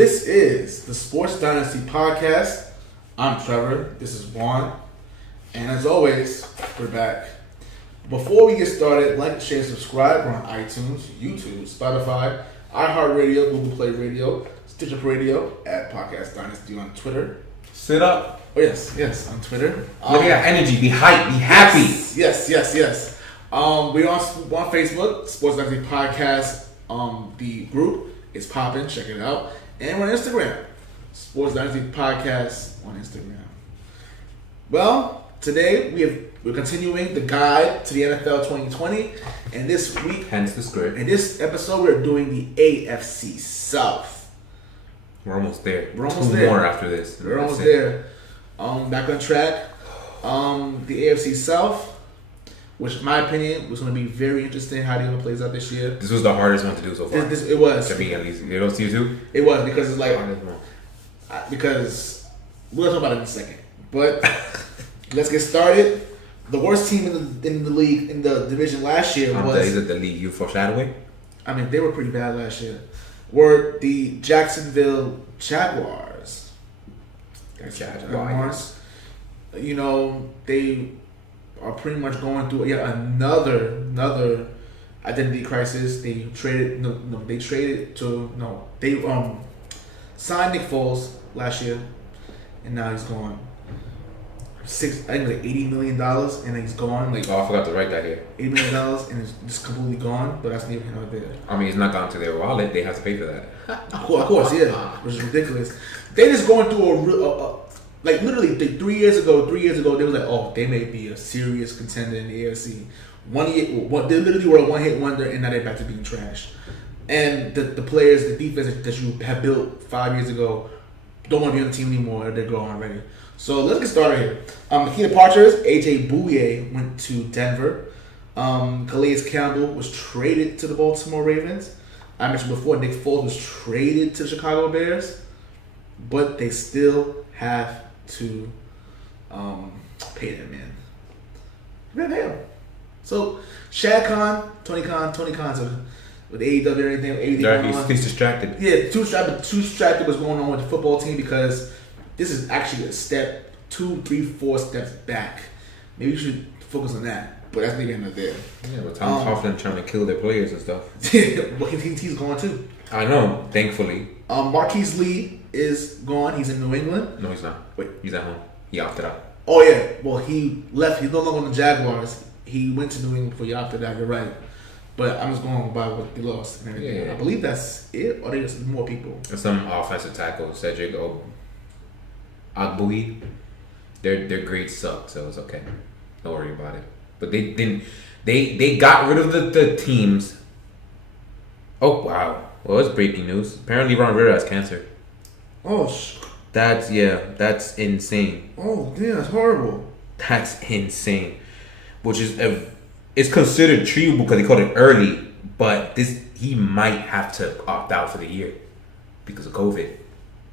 This is the Sports Dynasty Podcast. I'm Trevor. This is Juan. And as always, we're back. Before we get started, like, share, subscribe. We're on iTunes, YouTube, Spotify, iHeartradio, Google Play Radio, Stitcher Radio, at Podcast Dynasty on Twitter. Sit up. Oh, yes, on Twitter. Look at that energy. Be hyped. Be happy. Yes. We're on Facebook, Sports Dynasty Podcast. The group is popping. Check it out. And we're on Instagram, Sports Dynasty Podcast on Instagram. Well, today we're continuing the guide to the NFL 2020, and this week, hence the script. In this episode, we're doing the AFC South. We're almost there. Two more after this. We're almost there. Back on track. The AFC South, which in my opinion was going to be very interesting how the game plays out this year. This was the hardest one to do so far. It was. To me, at least. You don't see it too? It was, because it's like, because we'll talk about it in a second. But let's get started. The worst team in the league, in the division last year was... Is it the league you foreshadowing? I mean, they were pretty bad last year. Were the Jacksonville Jaguars. Jaguars. You know, they are pretty much going through yet another identity crisis. They signed Nick Foles last year, and now he's gone. $80 million, and he's gone. I forgot to write that here. $80 million, and it's just completely gone. But that's neither here nor there. I mean, it's not gone to their wallet. They have to pay for that. Well, of course, yeah, which is ridiculous. They just going through literally 3 years ago, they were like, oh, they may be a serious contender in the AFC. They literally were a one-hit wonder, and now they're back to being trash. And the players, the defense that you have built 5 years ago don't want to be on the team anymore. They're gone already. So let's get started here. Key departures: AJ Bouye went to Denver. Calais Campbell was traded to the Baltimore Ravens. I mentioned before, Nick Foles was traded to the Chicago Bears, but they still have to pay that man. They gotta pay him. So Shad Khan, Tony Khan's with AEW and everything. He's distracted. Yeah, too distracted what's going on with the football team, because this is actually a step 2, 3, 4 steps back. Maybe you should focus on that. But that's neither here nor there. Yeah, but Tom Coughlin trying to kill their players and stuff. But he's gone too. I know, thankfully. Marquise Lee is gone. He's in New England. No, he's not. Wait. He's at home. He opted out. Oh, yeah. Well, he left. He's no longer on the Jaguars. He went to New England before he opted out. You're right. But I'm just going by what they lost and everything. Yeah. I believe that's it. Or there's more people. Some offensive tackle, Cedric Ogbuyi. Their grades suck, so it's okay. Don't worry about it. But they didn't. They got rid of the teams. Oh wow! Well, it's breaking news. Apparently, Ron Rivera has cancer. Oh, that's insane. Oh, damn, that's horrible. That's insane. Which is it's considered treatable because they caught it early, but he might have to opt out for the year because of COVID.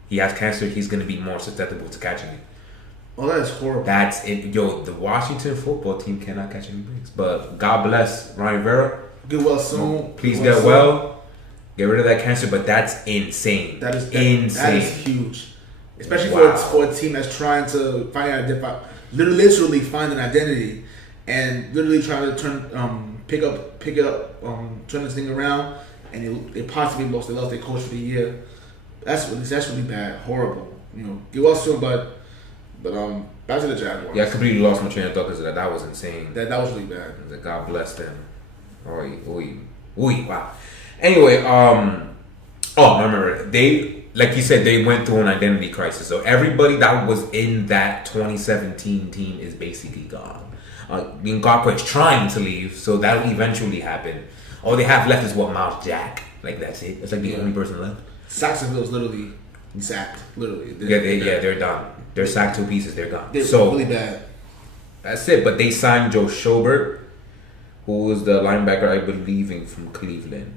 He has cancer. He's going to be more susceptible to catching it. Oh, that is horrible. That's it. Yo, the Washington football team cannot catch any breaks. But God bless Ron Rivera. Get well soon. Please get well. Get rid of that cancer. But that's insane. That is insane. That is huge. Especially for a team that's trying to literally find an identity and literally trying to pick it up, turn this thing around, and they possibly lost their coach for the year. That's really bad. Horrible. You know, get well soon, but back to the Jaguars. Yeah, I completely lost my train of thought because that was insane. That was really bad. God bless them. Wow. Anyway, remember, they, like you said, they went through an identity crisis. So everybody that was in that 2017 team is basically gone. Ngakwe is trying to leave, so that'll eventually happen. All they have left is Miles Jack. Like, that's it. It's like the only person left. Saxonville's literally sacked. Literally. They're done. They're sacked to pieces. They're gone. They're really bad. That's it. But they signed Joe Schobert, who was the linebacker, I believe, from Cleveland.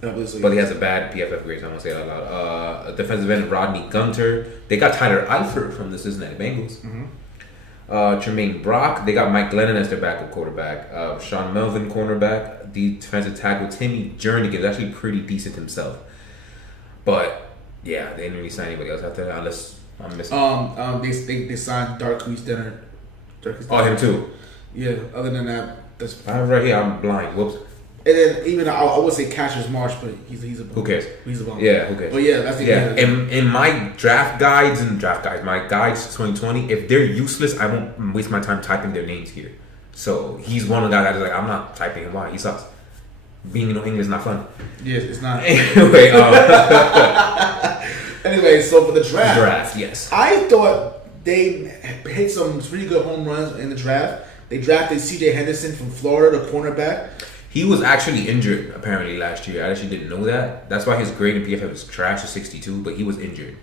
But he has a bad PFF grade, so I'm going to say it out loud. Defensive end Rodney Gunter. They got Tyler Eifert from the Cincinnati Bengals. Mm-hmm. Tremaine Brock. They got Mike Glennon as their backup quarterback. Sean Melvin, cornerback. Defensive tackle Timmy Jernigan is actually pretty decent himself. But Yeah, they didn't really sign anybody else after that, unless I'm missing. They signed Darqueze Dennard. Oh, him too. Yeah. Other than that, that's. I'm right here. I'm blind. Whoops. And then even I would say Cassius Marsh, but he's a bum. Who cares? He's a bum. Yeah, who cares? But yeah, that's the end. In my my guides 2020, if they're useless, I won't waste my time typing their names here. So he's one of the guys that's like, I'm not typing him. Why? He sucks. Being in New England is not fun. Yes, it's not. Anyway, anyway, so for the draft, yes, I thought they hit some pretty good home runs in the draft. They drafted C.J. Henderson from Florida, the cornerback. He was actually injured apparently last year. I actually didn't know that. That's why his grade in PFF was trash at 62, but he was injured.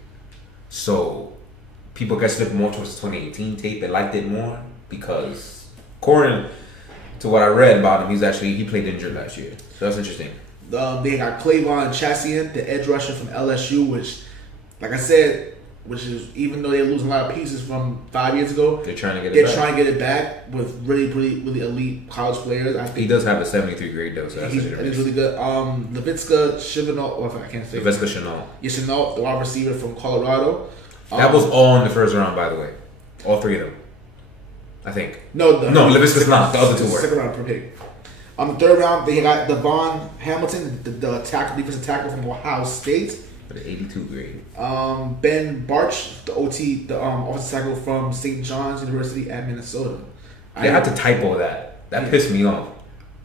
So people got slipped more towards the 2018 tape. They liked it more because according to what I read about him, he played injured last year. So that's interesting. They got Clavon Chassian, the edge rusher from LSU, which, like I said, which is, even though they're losing a lot of pieces from 5 years ago, they're trying to get it back with really elite college players. I think he does have a 73 grade though, so he's really good. Laviska Shenault, or if I can't say Laviska Shenault. Yeah, Shenault, the wide receiver from Colorado. That was all in the first round, by the way. All three of them, I think. No, Laviska's not. The other two were. Second round per pick. Third round, they got Devon Hamilton, the defensive tackle from Ohio State. For the 82 grade. Ben Barch, the offensive tackle from St. John's University at Minnesota. They had to typo that. That pissed me off.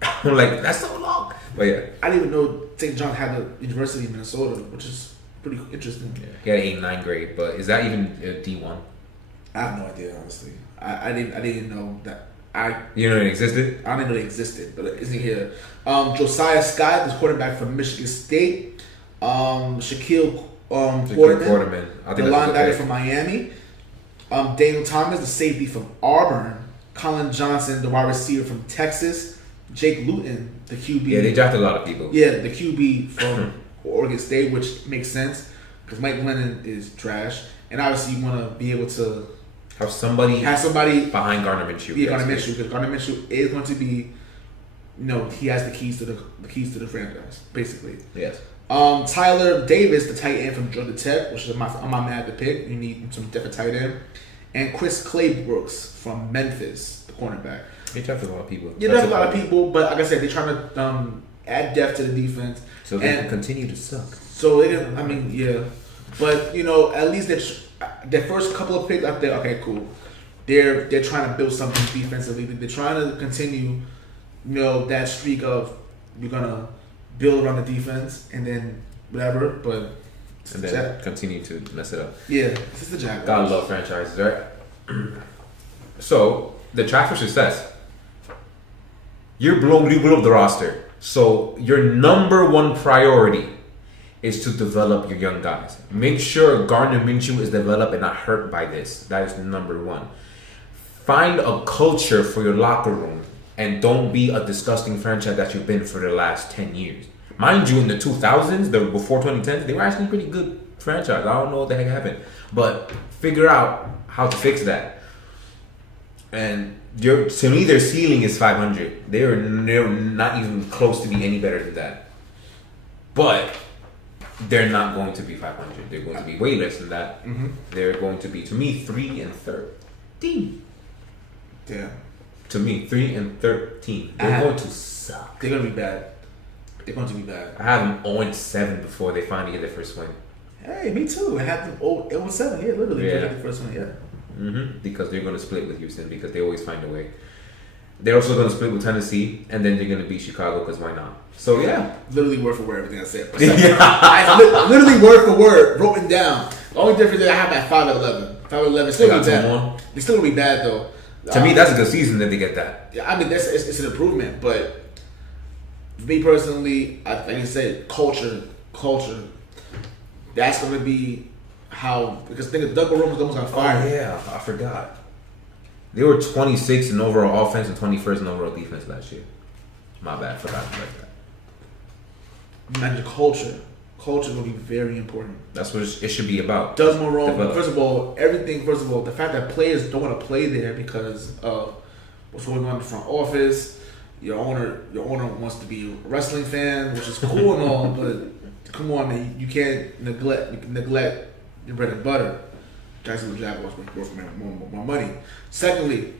I'm like, that's so long. But yeah. I didn't even know St. John had a university in Minnesota, which is pretty interesting. Yeah. He had an 89 grade, but is that even D1? I have no idea, honestly. I didn't know that. You know it existed? I didn't know it existed, but it isn't here. Josiah Scott, the quarterback from Michigan State. Shaquille Quarterman, the linebacker from Miami. Daniel Thomas, the safety from Auburn. Colin Johnson, the wide receiver from Texas. Jake Luton, the QB. Yeah, they drafted a lot of people. Yeah, the QB from Oregon State, which makes sense because Mike Glennon is trash, and obviously you want to be able to have somebody behind Gardner Minshew. Yeah, Gardner Minshew, because Gardner Minshew is going to be, he has the keys to the franchise, basically. Yes. Tyler Davis, the tight end from Georgia Tech, which is my mad to pick. You need some depth at tight end. And Chris Claybrooks from Memphis, the cornerback. They drafted a lot of people. Yeah, there's a lot of people, but like I said, they're trying to add depth to the defense. So they can continue to suck. So, yeah. But, at least their first couple of picks out there, okay, cool. They're trying to build something defensively. They're trying to continue, that streak of we're going to build around the defense and then whatever, but and then continue to mess it up. Yeah, this is the Jaguars. Gotta love franchises, right? So the draft for success. You blew up the roster. So your number one priority is to develop your young guys. Make sure Gardner Minshew is developed and not hurt by this. That is number one. Find a culture for your locker room. And don't be a disgusting franchise that you've been for the last 10 years. Mind you, in the 2000s, before 2010, they were actually a pretty good franchise. I don't know what the heck happened. But figure out how to fix that. And to me, their ceiling is 500. They're not even close to be any better than that. But they're not going to be 500. They're going to be way less than that. Mm-hmm. They're going to be, to me, 3 and 13. Damn. To me, 3 and 13. They're going to suck. They're going to be bad. They're going to be bad. I had them 0-7 before they finally get their first win. Hey, me too. I had them 0-7. Yeah, literally. Yeah. The first one, yeah. Mm-hmm. Because they're going to split with Houston because they always find a way. They're also going to split with Tennessee, and then they're going to beat Chicago because why not? So, yeah. Literally word for word everything I said. I literally word for word, wrote down. The only difference is I have that 5-11. 5-11 still be bad. They still going to be bad, though. To me, that's a good season that they get that. Yeah, I mean, it's an improvement, but me personally, like you said, culture. That's going to be how, because think of Doug Marrone was almost on fire. Oh, yeah, I forgot. They were 26 in overall offense and 21st in overall defense last year. My bad, forgot like that. Man, culture is going to be very important. That's what it should be about. Doug Marrone, first of all, the fact that players don't want to play there because of what's going on in the front office, your owner wants to be a wrestling fan, which is cool and all, but come on, man, you can't neglect your bread and butter. Jacksonville Jaguars worth more money. Secondly,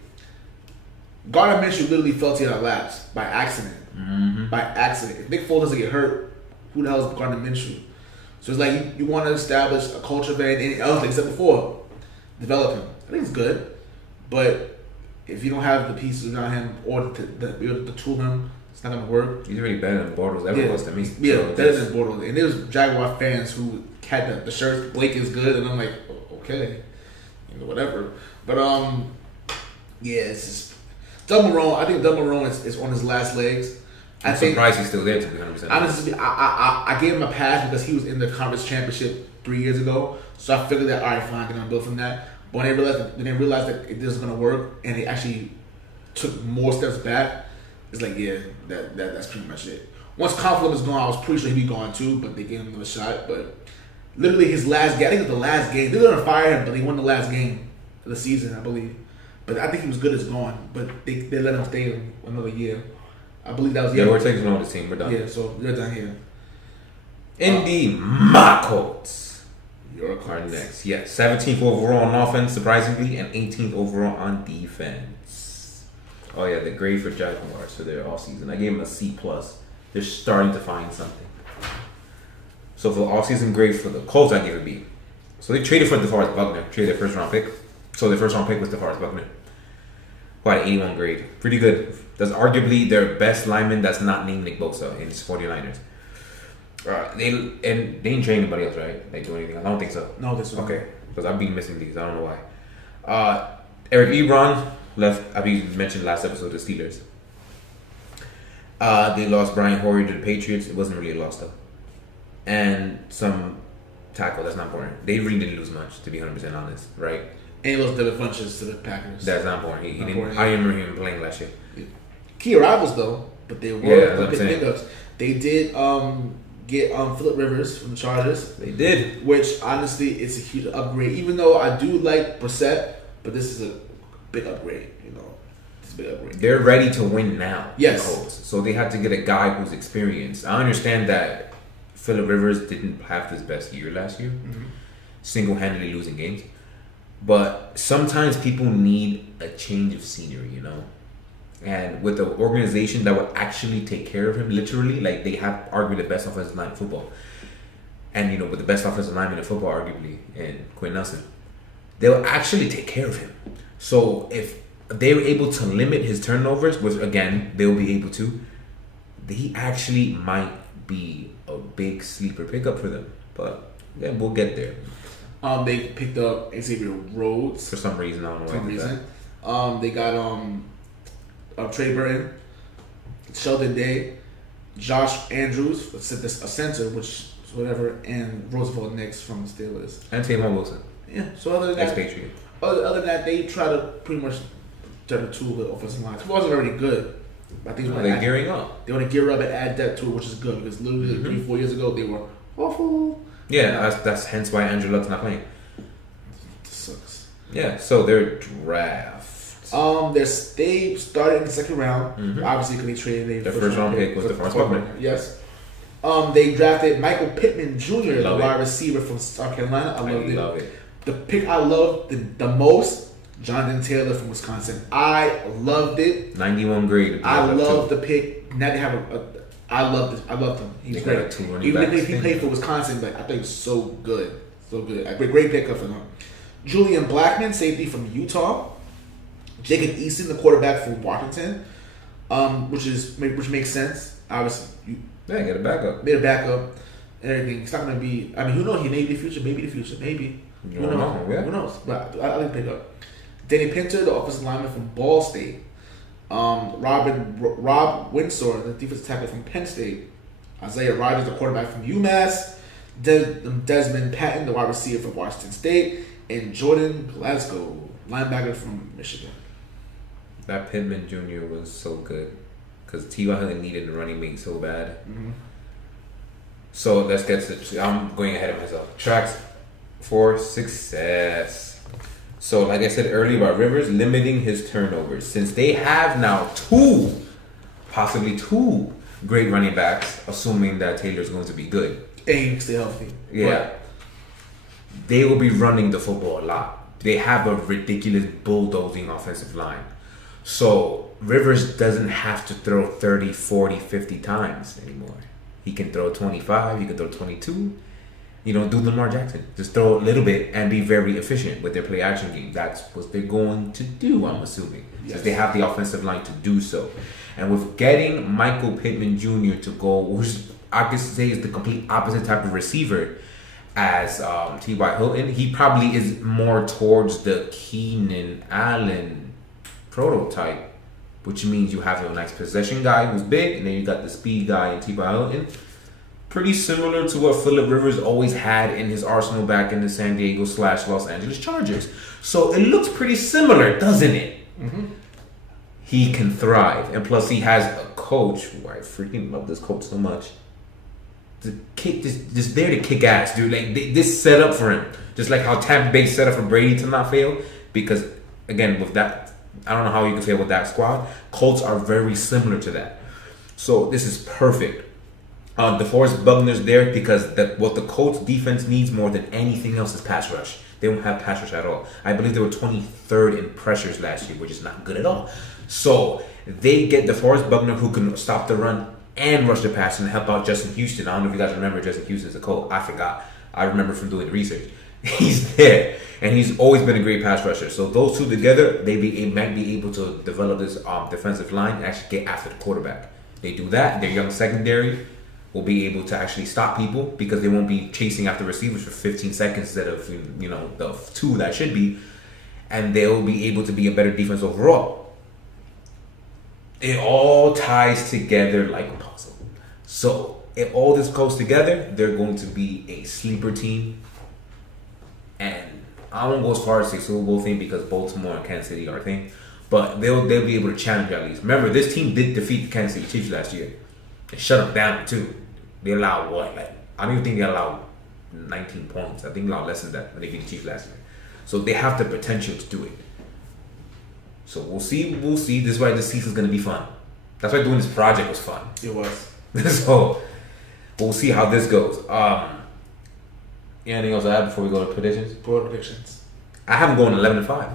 Gardner Minshew literally fell to your laps by accident. Mm-hmm. By accident. If Nick Foles doesn't get hurt, who the hell is Gardner Minshew? So it's like you want to establish a culture of anything else, like I said before, develop him. I think it's good, but if you don't have the pieces around him or the tool him, it's not gonna work. He's really better than Bortles ever was to me. Yeah, so better than Bortles. And there's Jaguar fans who had the shirts. Blake is good, and I'm like, okay, whatever. But yeah, it's just Doug Marrone. I think Doug Marrone is on his last legs. I'm surprised he's still there, to be 100%. Honestly, I gave him a pass because he was in the conference championship 3 years ago. So I figured that, all right, fine, they're gonna build from that. But when they realized that it wasn't gonna work, and they actually took more steps back, it's like, yeah, that's pretty much it. Once Coughlin was gone, I was pretty sure he'd be gone too, but they gave him another shot. But literally his last game, I think it was the last game. They were gonna fire him, but he won the last game of the season, I believe. But I think he was good as gone. But they let him stay another year. I believe that was yeah. We're taking on the team. We're done. Yeah, so they're done here. My Colts. Your are next. Yeah, 17th overall on offense, surprisingly, and 18th overall on defense. Oh yeah, the grade for Jaguars for their offseason. I gave them a C+. They're starting to find something. So for the offseason grade for the Colts, I gave a B. So they traded for DeForest Buckner, traded their first round pick. So their first round pick was DeForest Buckner, who had an 81 grade. Pretty good. That's arguably their best lineman that's not named Nick Bosa in his 49ers. They ain't trained anybody else, right? They do anything? I don't think so. No, this one. Okay, because I've been missing these. I don't know why. Eric Ebron left. I mentioned last episode the Steelers. They lost Brian Hoyer to the Patriots. It wasn't really a loss though, and some tackle. That's not important. They really didn't lose much, to be 100% honest, right? And he lost Devin Funchess to the Packers. That's not important. He didn't. I remember him playing last year. Key arrivals though, but they were pickups. They did get Phillip Rivers from the Chargers. They did, which honestly it's a huge upgrade. Even though I do like Brissett, but this is a big upgrade. It's a big upgrade. They're ready to win now. Yes. The Colts. So they had to get a guy who's experienced. I understand that Phillip Rivers didn't have his best year last year, single-handedly losing games. But sometimes people need a change of scenery, And with an organization that would actually take care of him, literally, like they have arguably the best offensive line in football. And, with the best offensive lineman in football, arguably, and Quinn Nelson, they'll actually take care of him. So if they were able to limit his turnovers, which, again, they'll be able to, he actually might be a big sleeper pickup for them. But, yeah, we'll get there. They picked up Xavier Rhodes. For some reason, I don't know why. They got Trey Burton, Sheldon Day, Josh Andrews, a center, which whatever, and Roosevelt Nix from the Steelers. And Taymon Wilson. Yeah, so other than that, Expatriate. Other than that, they try to pretty much turn the tool the offensive line. It wasn't already good. I think they're gearing up. They want to gear up and add depth to it, which is good because literally 3-4 years ago they were awful. Yeah, that's hence why Andrew Luck's not playing. Sucks. Yeah, so their draft. They started in the second round. Obviously, because they traded their first round pick was the first Buckner. Yes. They drafted Michael Pittman Jr., the wide receiver from South Carolina. I love it. The pick I loved the most, Jonathan Taylor from Wisconsin. I loved it. 91 grade. I loved the pick. Now they have I loved him. He was great. Even if he played for Wisconsin, but I think he was so good. So good. A great pickup for them. Julian Blackman, safety from Utah. Jacob Eason, the quarterback from Washington, which makes sense. Obviously, get a backup. Made a backup and everything. It's not going to be. I mean, who knows? He may be the future. Maybe the future. Maybe. Who knows? Yeah. Who knows? But I like pick up. Danny Pinter, the offensive lineman from Ball State. Rob Windsor, the defensive tackle from Penn State. Isaiah Rodgers, the quarterback from UMass. Desmond Patton, the wide receiver from Washington State. And Jordan Glasgow, linebacker from Michigan. That Pittman Jr. was so good because T.Y. Hilton needed a running mate so bad. So let's get to. I'm going ahead of myself. Tracks for success. So, like I said earlier about Rivers, limiting his turnovers. Since they have now 2 possibly 2 great running backs, assuming that Taylor's going to be good. And stay healthy. Yeah. But they will be running the football a lot. They have a ridiculous bulldozing offensive line. So Rivers doesn't have to throw 30, 40, 50 times anymore. He can throw 25, he can throw 22. You know, do Lamar Jackson. Just throw a little bit and be very efficient with their play action game. That's what they're going to do, I'm assuming. Yes. Since they have the offensive line to do so. And with getting Michael Pittman Jr. to go, which I could say is the complete opposite type of receiver as T.Y. Hilton, he probably is more towards the Keenan Allen prototype, which means you have a nice possession guy who's big, and then you got the speed guy in T.Y. Hilton. Pretty similar to what Phillip Rivers always had in his arsenal back in the San Diego / Los Angeles Chargers. So it looks pretty similar, doesn't it? Mm-hmm. He can thrive. And plus he has a coach, who I freaking love this coach so much, to kick, just there to kick ass, dude. Like, this set up for him. Just like how Tampa Bay set up for Brady to not fail. Because, again, with that, I don't know how you can fail with that squad. Colts are very similar to that. So this is perfect. DeForest Buckner's there because what the Colts defense needs more than anything else is pass rush. They don't have pass rush at all. I believe they were 23rd in pressures last year, which is not good at all. So they get DeForest Buckner, who can stop the run and rush the pass and help out Justin Houston. I don't know if you guys remember Justin Houston as a Colt. I forgot. I remember from doing research. He's there, and he's always been a great pass rusher. So those two together, might be able to develop this defensive line and actually get after the quarterback. They do that. Their young secondary will be able to actually stop people because they won't be chasing after receivers for 15 seconds instead of, you know, the 2 that should be, and they'll be able to be a better defense overall. It all ties together like a puzzle. So if all this goes together, they're going to be a sleeper team, and I won't go as far as say Super Bowl thing because Baltimore and Kansas City are a thing, but they'll be able to challenge at least. Remember, this team did defeat the Kansas City Chiefs last year. They shut them down too. They allowed what? Like, I don't even think they allowed 19 points. I think they allowed less than that when they beat the Chiefs last year. So they have the potential to do it. So we'll see. This is why this season's going to be fun. That's why doing this project was fun. It was. So we'll see how this goes. Anything else I have before we go to predictions? Predictions. I have them going 11-5.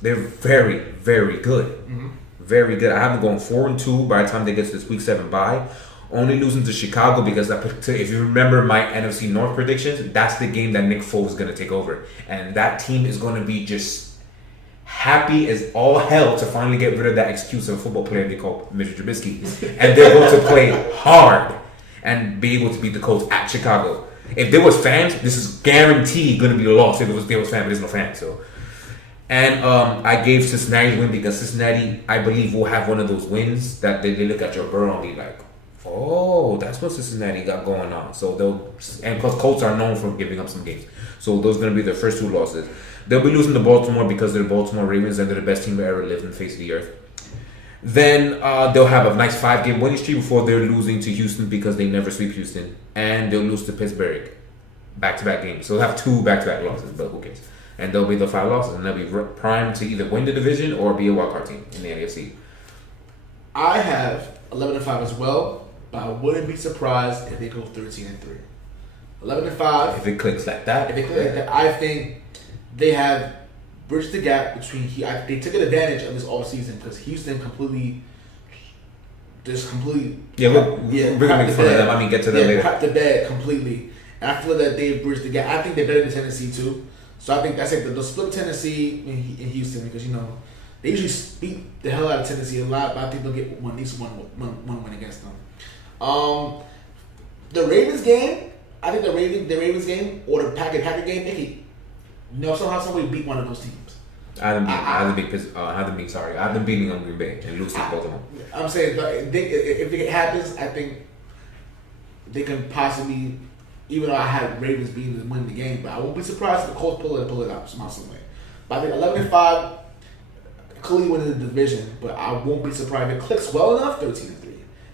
They're very, very good. Mm-hmm. Very good. I have them going 4-2 by the time they get to this week 7 bye. Only losing to Chicago because if you remember my NFC North predictions, that's the game that Nick Foles is going to take over. And that team is going to be just happy as all hell to finally get rid of that excuse of a football player they call Mr. Trubisky. And they're going to play hard and be able to beat the Colts at Chicago. If there was fans, this is guaranteed going to be a loss. If there was fans, but there's no fans. So. And I gave Cincinnati win because Cincinnati, I believe, will have one of those wins that they look at Joe Burrow and be like, oh, that's what Cincinnati got going on. So and because Colts are known for giving up some games. So those are going to be their first 2 losses. They'll be losing to Baltimore because they're the Baltimore Ravens and they're the best team that ever lived in the face of the earth. Then they'll have a nice 5-game winning streak before they're losing to Houston because they never sweep Houston. And they'll lose to Pittsburgh. Back-to-back games. So they'll have 2 back-to-back losses, but who cares? And they'll be the 5 losses, and they'll be primed to either win the division or be a wildcard team in the AFC. I have 11-5 as well, but I wouldn't be surprised if they go 13-3. 11-5. If it clicks like that. If it clicks like that, I think they have bridged the gap between. They took advantage of this all season because Houston completely. Yeah, we're gonna make fun of them. I mean, get to them later. Crapped the bed completely, and I feel that they've bridged the gap. I think they're better than Tennessee too. So I think that's like the split Tennessee in Houston because they usually beat the hell out of Tennessee a lot, but I think they'll get at least one win against them. The Ravens game, I think the Ravens game or the Packer game, they can somehow somebody beat one of those teams. I haven't been beating on Green Bay and lose to Baltimore. I'm saying if it happens, I think they can possibly. Even though I had Ravens beating and winning the game, but I won't be surprised if the Colts pull it out somehow, some way. But I think 11-5, clearly winning the division, but I won't be surprised if it clicks well enough, 13-3.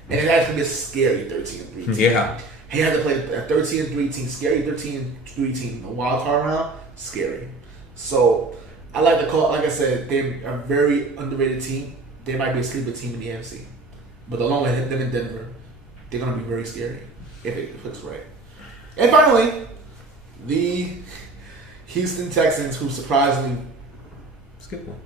And it actually be a scary 13-3 team. Yeah. He had to play a 13-3 team, scary 13-3 team, a wild card round, scary. So I like the call. Like I said, they're a very underrated team. They might be a sleeper team in the AFC. But along with them in Denver, they're going to be very scary if it clicks right. And finally, the Houston Texans, who surprisingly... Skip one.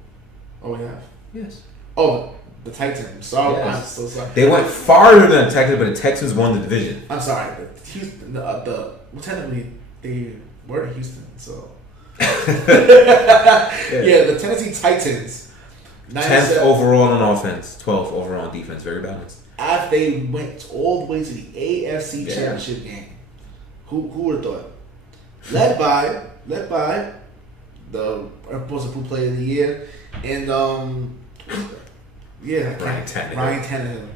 Oh, we have? Yes. Oh, the Titans. Sorry, yes. I'm so sorry. They went farther than the Texans, but the Texans won the division. I'm sorry, but Houston, well, technically, they were in Houston, so... yeah, the Tennessee Titans. 10th overall on offense, 12th overall on defense. Very balanced. After they went all the way to the AFC Championship game. Who would have thought? Led by the Supposed Player of the Year and Ryan Tannehill. Ryan Tannehill.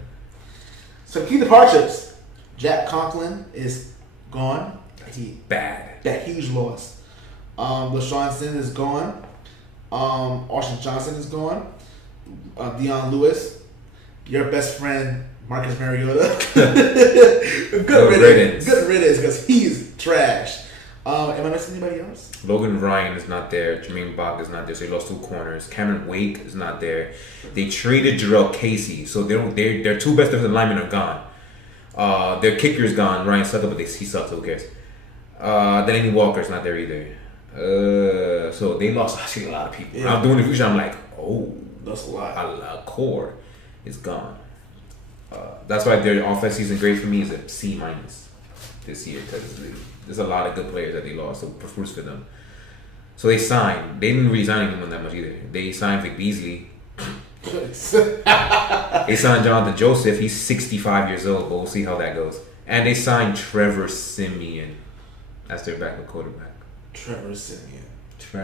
So key departures. Jack Conklin is gone. That huge loss. LaShawn Sin is gone. Austin Johnson is gone. Deion Lewis, your best friend Marcus Mariota. Good riddance because he's trash. Am I missing anybody else? Logan Ryan is not there. Jermaine Bach is not there. So they lost 2 corners. Cameron Wake is not there. They traded Jarrell Casey, so their 2 best defensive linemen are gone. Their kicker is gone. Ryan Sutter, but he sucks. Who cares? Danny Walker's not there either. So they lost actually a lot of people. Yeah. I'm doing the future. I'm like, oh, that's a lot. A core is gone. That's why their offense season grade for me is a C- this year because there's a lot of good players that they lost. So proofs for them. So they signed. They didn't really sign anyone that much either. They signed Vic Beasley. They signed Jonathan Joseph. He's 65 years old, but we'll see how that goes. And they signed Trevor Siemian as their backup quarterback. Trevor Siemian. I feel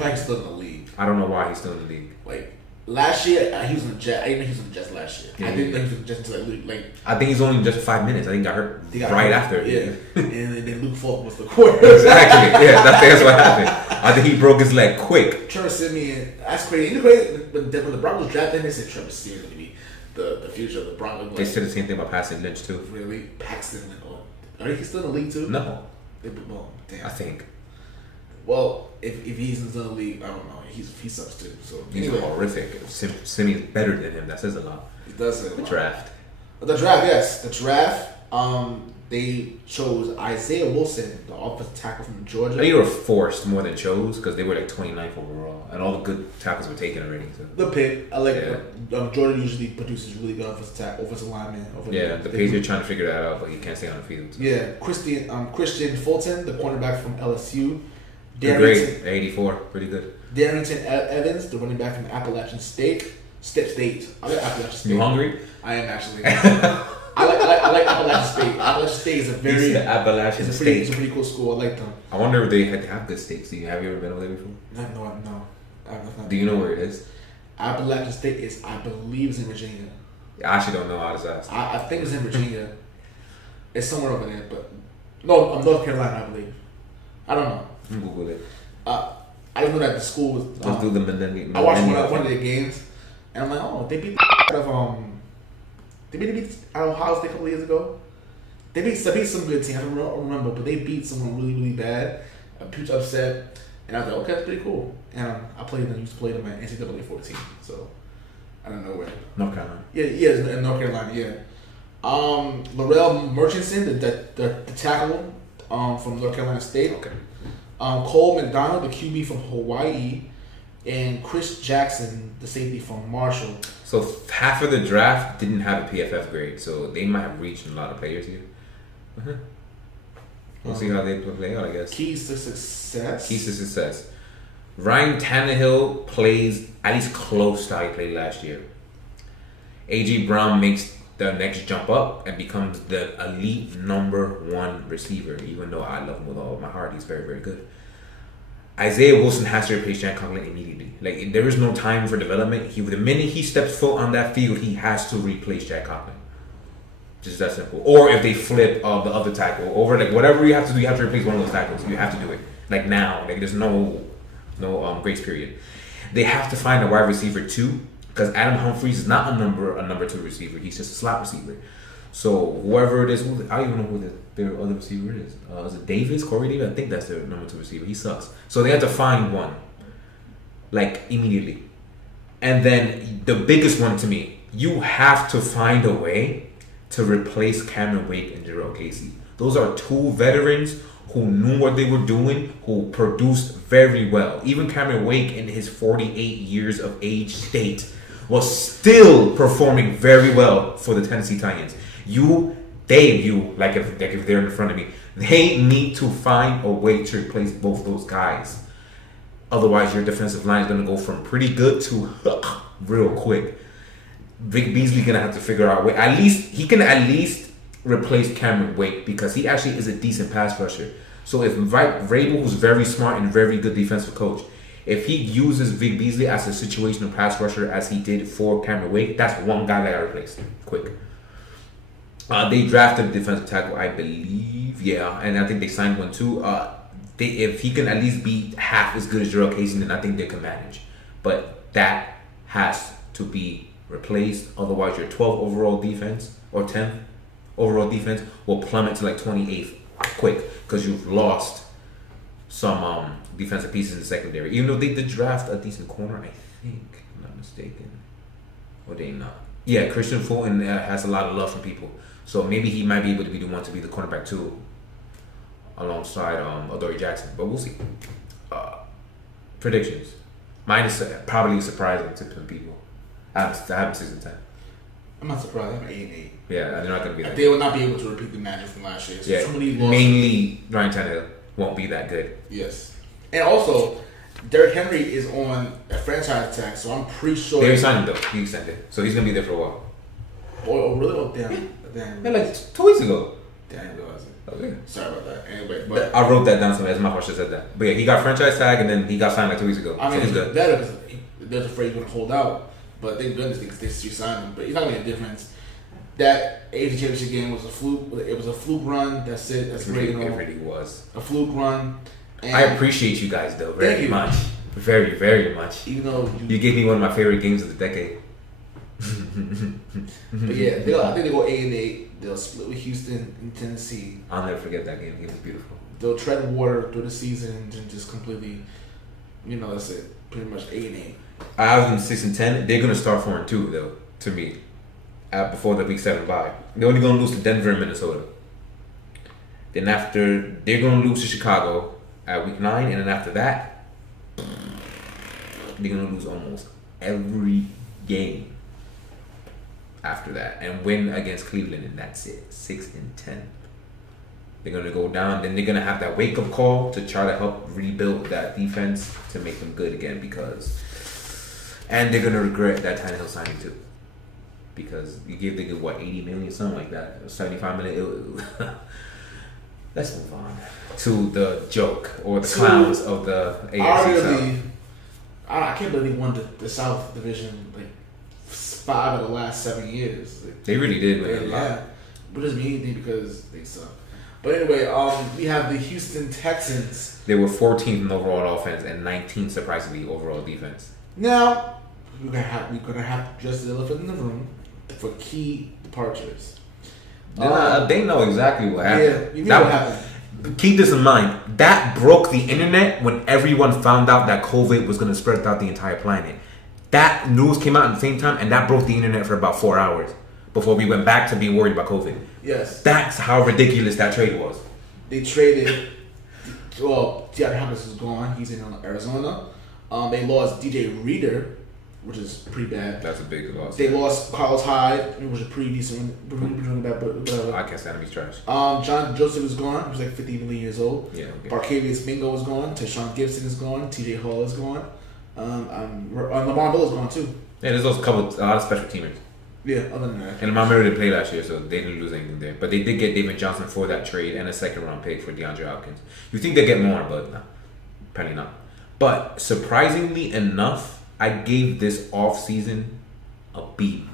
like he's still in the league. I don't know why he's still in the league. Like last year, he was in the Jets. I didn't know he was in the Jets last year. I didn't know he was in the Jets until like. I think he's only just 5 minutes. I think he got hurt after. Yeah, and then Luke Falk was the quarterback. Exactly. Yeah, that's what happened. I think he broke his leg quick. Trevor Siemian, that's crazy. When the Broncos drafted him, they said Trevor Siemian is going to be the future of the Broncos. They said the same thing about Paxton Lynch too. Really, Paxton Lynch. Are he still in the league too? No. Damn. I think. Well, if he's in the league, I don't know. He sucks too. So he's horrific. Simeon's better than him. That says a lot. It does say a lot. The draft, yes. The draft. They chose Isaiah Wilson, the offensive tackle from Georgia. They were forced more than chose because they were like 29th overall, and all the good tackles were taken already. So. The pick. I like. Georgia usually produces really good offensive linemen. The Patriots are trying to figure that out, but he can't stay on the field. So. Yeah, Christian Fulton, the cornerback from LSU. Great, 84, pretty good. Darrington Evans, the running back from Appalachian State. I like Appalachian State. You hungry? I am actually. I like Appalachian State. Appalachian State is a pretty cool school. I like them. I wonder if they have good steaks. Have you ever been over there before? No. Do you know where it is? Appalachian State is, I believe, is in Virginia. I actually don't know how to ask. I think it's in Virginia. It's somewhere over there, but no, North Carolina, I believe. I don't know. Google it. I just know that the school was. Let's do the millennium. I watched one of their games, and I'm like, oh, they beat out of They beat Ohio State a couple of years ago. They beat some good team. I don't remember, but they beat someone really, really bad. A huge upset, and I was like, okay, that's pretty cool. And I used to play them at NCAA 14, so I don't know where. North Carolina. Yeah, in North Carolina. Yeah. Laurel Murchison, the tackle from North Carolina State. Okay. Cole McDonald, the QB from Hawaii, and Chris Jackson, the safety from Marshall. So half of the draft didn't have a PFF grade, so they might have reached a lot of players here. We'll see how they play out, I guess. Keys to success. Ryan Tannehill plays at least close to how he played last year. A.J. Brown makes the next jump up and becomes the elite #1 receiver, even though I love him with all of my heart. He's very, very good. Isaiah Wilson has to replace Jack Conklin immediately. Like, there is no time for development. The minute he steps foot on that field, he has to replace Jack Conklin. Just that simple. Or if they flip the other tackle over, like whatever you have to do, you have to replace one of those tackles. You have to do it like now. Like there's no grace period. They have to find a wide receiver too, because Adam Humphries is not a number 2 receiver. He's just a slot receiver. So whoever it is, I don't even know who their other receiver is. Is it Davis? Corey Davis? I think that's their number 2 receiver. He sucks. So they have to find one, like immediately. And then the biggest one to me, you have to find a way to replace Cameron Wake and Jarrell Casey. Those are two veterans who knew what they were doing, who produced very well. Even Cameron Wake, in his 48 years of age state, was still performing very well for the Tennessee Titans. Like if they're in front of me, they need to find a way to replace both those guys. Otherwise, your defensive line is going to go from pretty good to real quick. Vic Beasley going to have to figure out a way. He can at least replace Cameron Wake because he actually is a decent pass rusher. So if Vrabel, who's very smart and very good defensive coach, if he uses Vic Beasley as a situational pass rusher as he did for Cameron Wake, that's one guy that I replaced quick. They drafted a defensive tackle, I believe. Yeah, and I think they signed one too. If he can at least be half as good as Jarrell Casey, then I think they can manage. But that has to be replaced. Otherwise, your 12th overall defense or 10th overall defense will plummet to like 28th quick because you've lost some defensive pieces in the secondary. Even though they did draft a decent corner, I think, if I'm not mistaken. Or they not. Yeah, Christian Fulton has a lot of love from people. So maybe he might be able to be the one to be the cornerback too, alongside Adoree Jackson. But we'll see. Predictions. Mine is probably surprising to some people. I have 6-10. I'm not surprised. I'm 8-8. Yeah, they're not going to be that They will not be able to repeat the magic from last year. So yeah, mainly Ryan Tannehill won't be that good. Yes. And also, Derrick Henry is on a franchise tag, so I'm pretty sure... They signed him, though. He extended. So he's going to be there for a while. Oh, really? Oh, damn. Yeah, like 2 weeks ago. Damn, realize it. Okay. Sorry about that. Anyway, but... I wrote that down somewhere. As my question said that. But yeah, he got franchise tag, and then he got signed like 2 weeks ago. I mean, so he's good. Better because they're afraid he's going to hold out. But thank goodness they signed him. But he's not going to make a difference. That AFC Championship game was a fluke. It was a fluke run. That's it. That's great. It really was a fluke run. And I appreciate you guys though very much, very very much. Even though you gave me one of my favorite games of the decade. But yeah, I think they go 8-8. They'll split with Houston and Tennessee. I'll never forget that game. It was beautiful. They'll tread water through the season and just completely, that's it. Pretty much 8-8. I have them 6-10. They're gonna start 4-2 though. To me. Before the week 7 bye. They're only going to lose to Denver and Minnesota. Then after, they're going to lose to Chicago at week 9. And then after that, they're going to lose almost every game after that. And win against Cleveland. And that's it. 6-10. They're going to go down. Then they're going to have that wake-up call to try to help rebuild that defense to make them good again. And they're going to regret that Tannehill signing too. Because you give the good, 80 million, something like that, 75 million. Let's move on to the joke or the clowns of the AFC South. I can't believe they won the South Division like 5 of the last 7 years. They really did win a lot. Yeah, but it doesn't mean anything because they suck. But anyway, we have the Houston Texans. They were 14th in overall offense and 19th, surprisingly, overall defense. Now we're gonna have just the elephant in the room for key departures. They know exactly what happened. Yeah, you know what happened. Keep this in mind. That broke the internet when everyone found out that COVID was going to spread throughout the entire planet. That news came out at the same time, and that broke the internet for about 4 hours before we went back to being worried about COVID. Yes. That's how ridiculous that trade was. They traded... Well, T.J. Hopkins is gone. He's in Arizona. They lost DJ Reader, which is pretty bad. That's a big loss. They lost Carlos Hyde, which was a pretty decent one. I can't stand him. He's trash. John Joseph is gone. He was like 50 million years old. Yeah. Okay. Barcavius Mingo is gone. Tashawn Gibson is gone. TJ Hall is gone. Lamar Miller is gone too. Yeah, there's also a lot of special teamers. Yeah, other than that. And Lamar Miller didn't play last year, so they didn't lose anything there. But they did get David Johnson for that trade and a second-round pick for DeAndre Hopkins. You think they get more, but no, apparently not. But surprisingly enough, I gave this offseason a B-,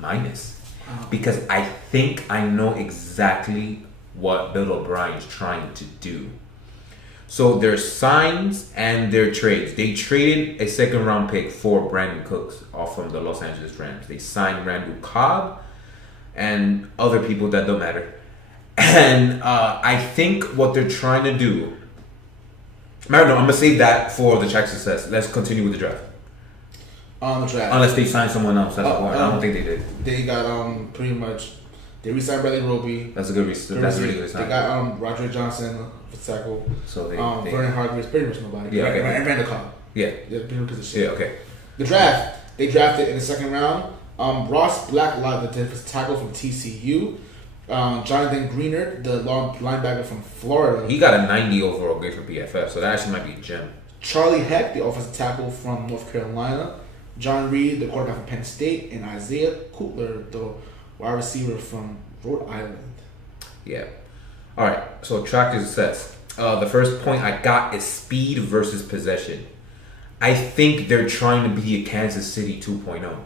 because I think I know exactly what Bill O'Brien's trying to do. So their signs and their trades. They traded a second-round pick for Brandon Cooks off from the Los Angeles Rams. They signed Randall Cobb and other people that don't matter. And I think what they're trying to do... I'm going to save that for the track success. Let's continue with the draft. On the draft. Unless they signed someone else. I don't think they did. They got pretty much. They re-signed Bradley Roby. That's a good That's a really good sign. They got Roderick Johnson for tackle. So they Vernon Hargreaves, pretty much nobody. Yeah, okay. And Randall Cobb. Yeah. Yeah, because of shit. Yeah, okay. The draft. They drafted in the second round. Ross Blacklock, the defensive tackle from TCU. Jonathan Greener, the long linebacker from Florida. He got a 90 overall grade from PFF, so that actually might be a gem. Charlie Heck, the offensive tackle from North Carolina. John Reed, the quarterback from Penn State. And Isaiah Kutler, the wide receiver from Rhode Island. Yeah. All right, so track your sets. The first point I got is speed versus possession. I think they're trying to be a Kansas City 2.0.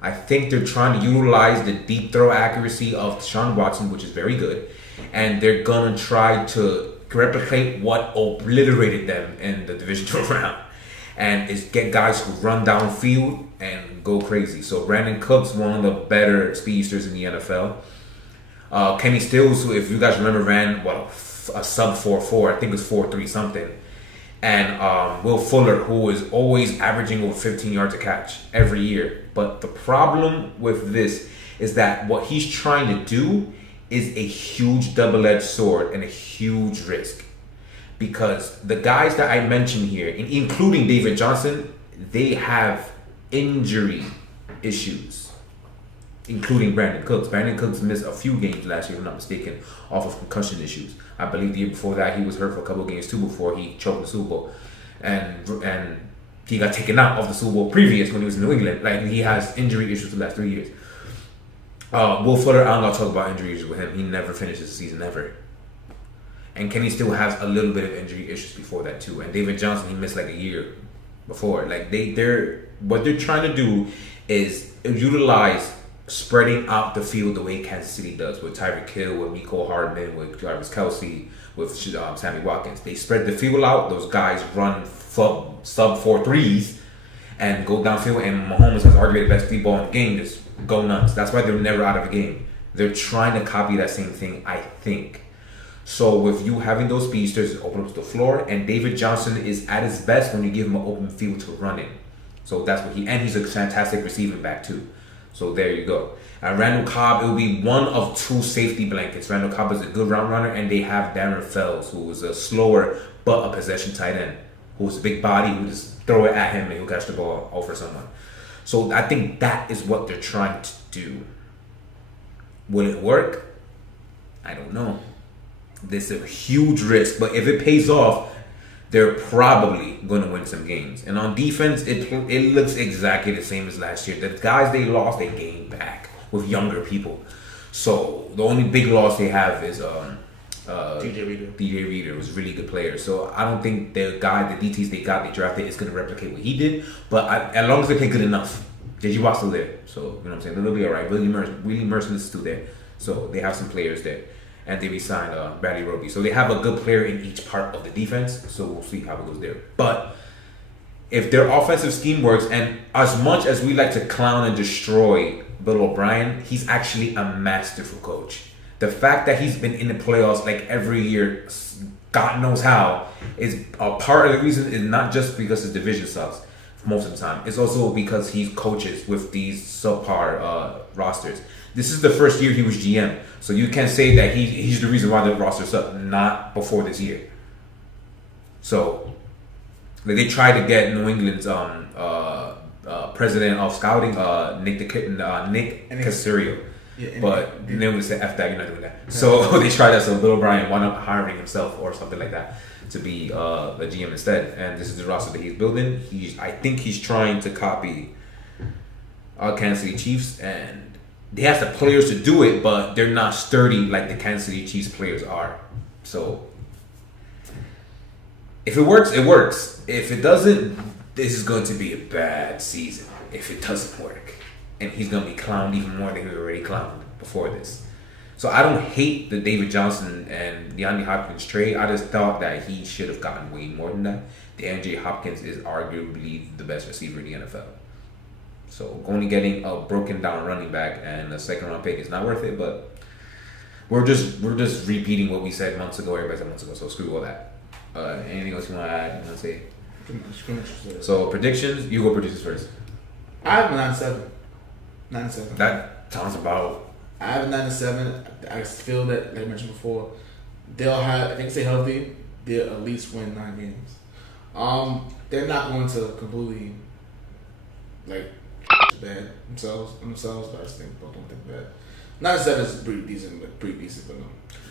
I think they're trying to utilize the deep throw accuracy of Deshaun Watson, which is very good. And they're going to try to replicate what obliterated them in the divisional round. And is get guys who run downfield and go crazy. So Brandon Cooks, one of the better speedsters in the NFL. Kenny Stills, who, if you guys remember, ran a sub 4.4. I think it was 4.3 something. And Will Fuller, who is always averaging over 15 yards a catch every year. But the problem with this is that what he's trying to do is a huge double-edged sword and a huge risk. Because the guys that I mentioned here, including David Johnson, they have injury issues. Including Brandon Cooks. Brandon Cooks missed a few games last year, if I'm not mistaken, off of concussion issues. I believe the year before that he was hurt for a couple of games too before he choked the Super Bowl. And he got taken out of the Super Bowl previous when he was in New England. Like, he has injury issues for the last 3 years. Will Fuller, I'm not talking about injury issues with him. He never finishes the season, ever. And Kenny still has a little bit of injury issues before that too. And David Johnson, he missed like a year before. Like, what they're trying to do is utilize spreading out the field the way Kansas City does with Tyreek Hill, with Mecole Hardman, with Travis Kelce, with Sammy Watkins. They spread the field out. Those guys run sub 4.3s and go downfield. And Mahomes has arguably the best deep ball in the game. Just go nuts. That's why they're never out of a game. They're trying to copy that same thing, I think. So with you having those speedsters, it opens up the floor. And David Johnson is at his best when you give him an open field to run in. So that's what and he's a fantastic receiving back too. So there you go. And Randall Cobb, it will be one of two safety blankets. Randall Cobb is a good route runner, and they have Darren Fells, who is a slower but a possession tight end, who's a big body, who just throw it at him and he'll catch the ball over someone. So I think that is what they're trying to do. Will it work? I don't know. This is a huge risk, but if it pays off, they're probably going to win some games. And on defense, it looks exactly the same as last year. The guys they lost, they gained back with younger people. So the only big loss they have is DJ Reader. DJ Reader was a really good player. So I don't think the DTs they drafted is going to replicate what he did. But as long as they play good enough, JG Watt's still there. So, you know what I'm saying? They'll be all right. Willie Merson is still there. So they have some players there. And they re-signed Bradley Roby. So they have a good player in each part of the defense. So we'll see how it goes there. But if their offensive scheme works, and as much as we like to clown and destroy Bill O'Brien, he's actually a masterful coach. The fact that he's been in the playoffs like every year, God knows how, is a part of the reason is not just because his division sucks most of the time. It's also because he coaches with these subpar rosters. This is the first year he was GM. So you can say that he's the reason why the roster's up, not before this year. So they tried to get New England's president of scouting, Nick Caserio. Yeah, but they would say, F that, you're not doing that. So they tried that, so Bill O'Brien wound up hiring himself or something like that to be the GM instead. And this is the roster that he's building. I think he's trying to copy Kansas City Chiefs, and they have the players to do it, but they're not sturdy like the Kansas City Chiefs players are. So if it works, it works. If it doesn't, this is going to be a bad season if it doesn't work. And he's going to be clowned even more than he already clowned before this. So I don't hate the David Johnson and DeAndre Hopkins trade. I just thought that he should have gotten way more than that. DeAndre Hopkins is arguably the best receiver in the NFL. So only getting a broken down running back and a second round pick is not worth it. But we're just repeating what we said months ago. Everybody said months ago. So screw all that. Anything else you want to add? You want to say? So predictions. You go predictions first. I have a 9-7. That sounds about. I have a 9-7. I feel that, like I mentioned before, they'll have. I think stay healthy. They'll at least win 9 games. They're not going to completely like bad themselves, but I just think both don't think bad. 9-7 is pretty decent, but no.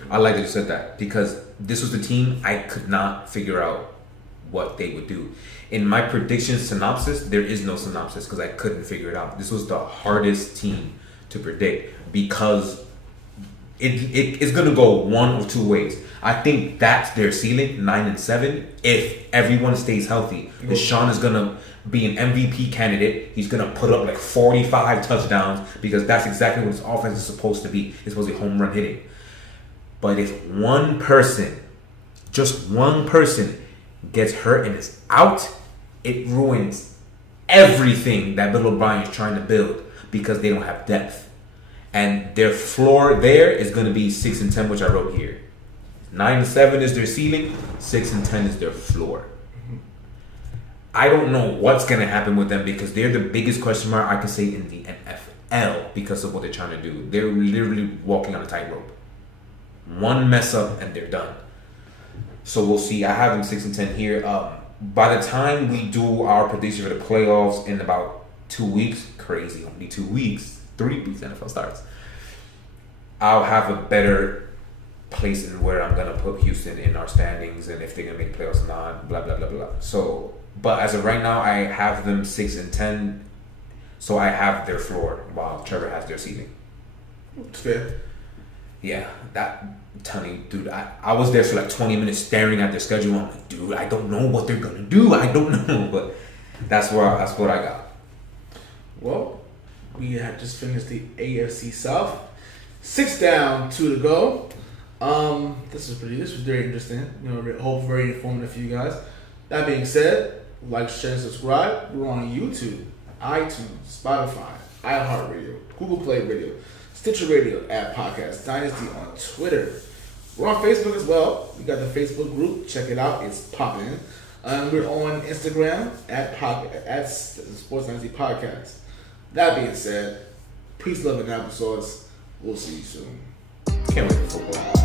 I like that you said that because this was the team I could not figure out what they would do. In my prediction synopsis, there is no synopsis because I couldn't figure it out. This was the hardest team to predict because it's going to go one of two ways. I think that's their ceiling, 9-7. If everyone stays healthy, Deshaun is going to be an MVP candidate. He's going to put up like 45 touchdowns because that's exactly what his offense is supposed to be. It's supposed to be home run hitting. But if one person, just one person, gets hurt and is out, it ruins everything that Bill O'Brien is trying to build because they don't have depth. And their floor there is going to be 6-10, which I wrote here. 9-7 is their ceiling. 6-10 is their floor. I don't know what's going to happen with them because they're the biggest question mark I can say in the NFL because of what they're trying to do. They're literally walking on a tightrope. One mess up and they're done. So we'll see. I have them 6-10 here. By the time we do our prediction for the playoffs in about 2 weeks, crazy, only 2 weeks, 3 weeks NFL starts, I'll have a better place in where I'm going to put Houston in our standings and if they're going to make playoffs or not, blah, blah, blah, blah. So, but as of right now, I have them 6-10. So I have their floor while Trevor has their ceiling. Fair. Yeah, that Tony, dude, I was there for like 20 minutes staring at their schedule. I'm like, dude, I don't know what they're gonna do. I don't know, but that's what I got. Well, we have just finished the AFC South. 6 down, 2 to go. This was very interesting. Hope very informative for you guys. That being said, like, share, and subscribe. We're on YouTube, iTunes, Spotify, iHeartradio, Google Play Radio, Stitcher Radio, at Podcast Dynasty on Twitter. We're on Facebook as well. We got the Facebook group. Check it out. It's popping. We're on Instagram at Sports Dynasty Podcast. That being said, peace, love, and applesauce. We'll see you soon. Can't wait for football.